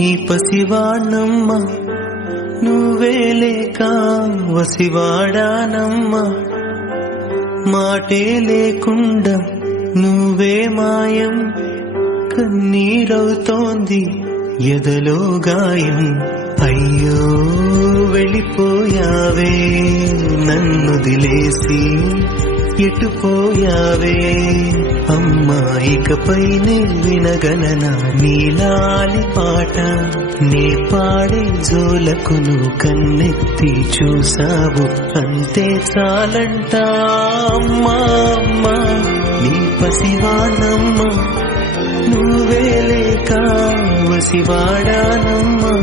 నీ పసివాణమ్మ నువ్వే లేక వసివాడానమ్మ మాటే లేకుండా నువ్వే మాయం కన్నీరవుతోంది ఎదలో గాయం అయ్యో వెళ్ళిపోయావే నన్నుదిలేసి ఎటుపోయావే అమ్మా ఇకపై నే వినగలనా నీలాలి పాట నే పాడే జోలకు నువ్వు కన్నెత్తి చూసావు అంతే చాలంట అమ్మా అమ్మా నీ పసివానమ్మ నువ్వే లేక వసివాడానమ్మా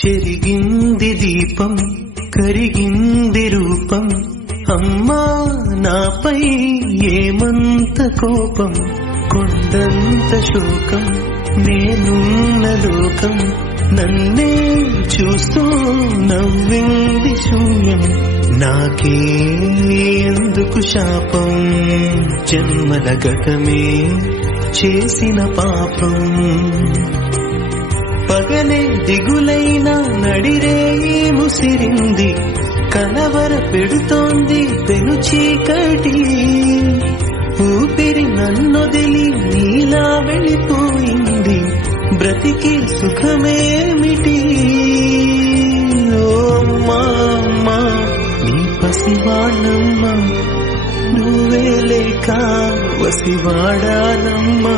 చెరిగింది దీపం కరిగింది రూపం అమ్మా నాపై ఏమంత కోపం కొండంత శోకం నేనున్న లోకం నన్నే చూస్తూ నవ్వింది శూన్యం నాకే ఎందుకు శాపం జన్మల గతమే చేసిన పాపం పగలే దిగులైనా నడిరేయి ముసిరింది కలవర పెడుతోంది పెను చీకటి ఊపిరి నన్నొదిలి నీలా వెళ్ళిపోయింది బ్రతికి సుఖమేమిటి ఓ అమ్మా అమ్మా నీ పసివాణమ్మ నువ్వే లేక వసివాడానమ్మా